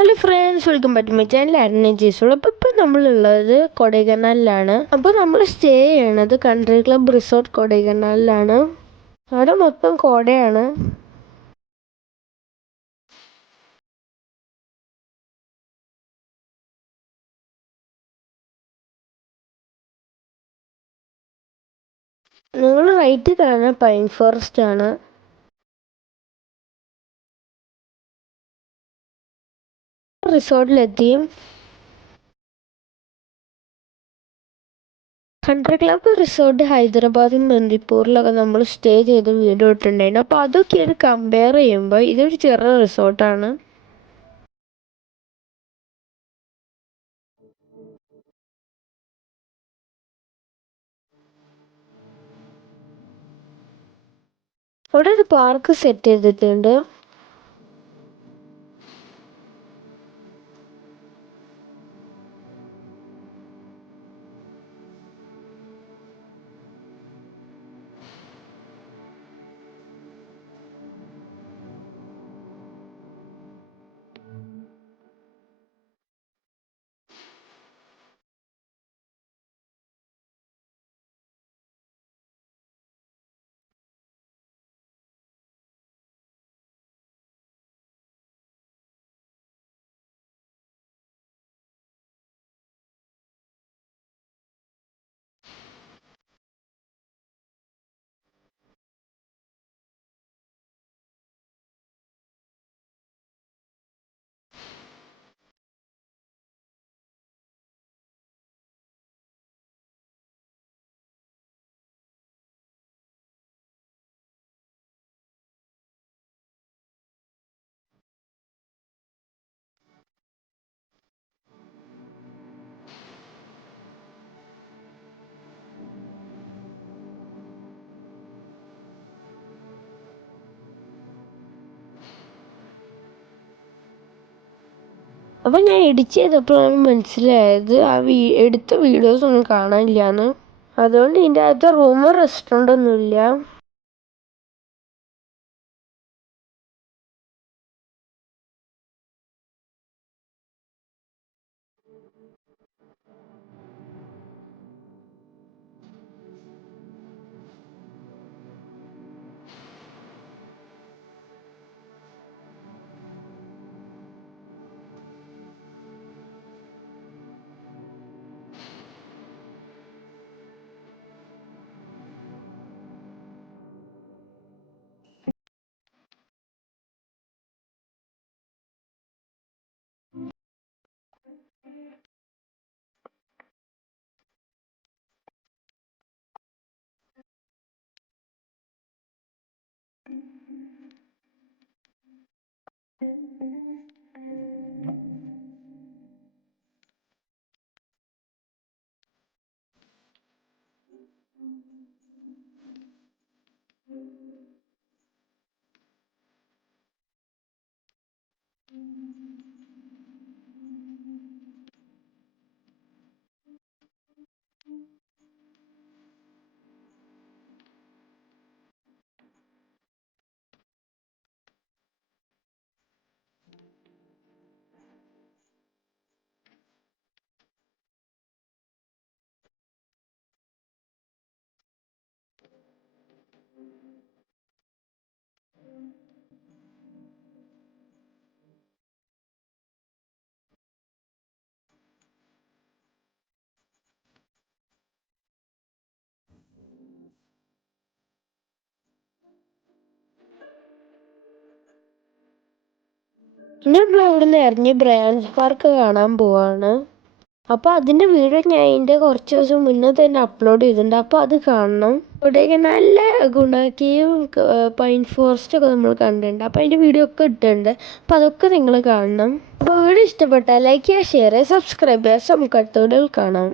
Hello friends, welcome back to my channel അരുണേജീസുള്ള. അപ്പോൾ ഇപ്പോൾ നമ്മളുള്ളത് കൊടൈക്കനാലിലാണ്. അപ്പോൾ നമ്മൾ സ്റ്റേ ചെയ്യണത് കൺട്രി ക്ലബ് റിസോർട്ട് കൊടൈക്കനാലിലാണ്. അവിടെ മൊത്തം കോടയാണ്. നിങ്ങൾ റൈറ്റ് കാണുന്ന പൈൻ ഫോറസ്റ്റ് ആണ്. റിസോർട്ടിലെത്തി. കൺട്രി ക്ലബ് റിസോർട്ട് ഹൈദരാബാദും ബന്ദിപ്പൂരിലൊക്കെ നമ്മൾ സ്റ്റേ ചെയ്ത് വീഡിയോ ഇട്ടിട്ടുണ്ടായിരുന്നു. അപ്പോൾ അതൊക്കെ കമ്പയർ ചെയ്യുമ്പോൾ ഇതൊരു ചെറിയ റിസോർട്ടാണ്. അവിടെ ഒരു പാർക്ക് സെറ്റ് ചെയ്തിട്ടുണ്ട്. അപ്പോൾ ഞാൻ എഡിറ്റ് ചെയ്തപ്പോഴാണ് മനസ്സിലായത് എടുത്ത വീഡിയോസ് ഒന്നും കാണാനില്ലാന്ന്. അതുകൊണ്ട് ഇതിൻ്റെ അകത്ത് റൂമ് റെസ്റ്റോറൻ്റ് ഒന്നുമില്ല. ഇനി നമ്മൾ ഇവിടെ നിന്ന് ഇറങ്ങി ബ്രാഞ്ച് പാർക്ക് കാണാൻ പോവാണ്. അപ്പോൾ അതിൻ്റെ വീഡിയോ ഞാൻ അതിൻ്റെ കുറച്ച് ദിവസം മുന്നേ തന്നെ അപ്ലോഡ് ചെയ്തിട്ടുണ്ട്. അപ്പോൾ അത് കാണണം. ഇവിടെയൊക്കെ നല്ല ഗുണാക്കിയും പൈൻ ഫോറസ്റ്റ് ഒക്കെ നമ്മൾ കണ്ടിട്ടുണ്ട്. അപ്പോൾ അതിൻ്റെ വീഡിയോ ഒക്കെ ഇട്ടിട്ടുണ്ട്. അപ്പോൾ അതൊക്കെ നിങ്ങൾ കാണണം. അപ്പോൾ വീഡിയോ ഇഷ്ടപ്പെട്ടാൽ ലൈക്ക് ചെയ്യുക, ഷെയർ ചെയ്യുക, സബ്സ്ക്രൈബ് ചെയ്യുക. നമുക്ക് അടുത്ത വീഡിയോയിൽ കാണാം.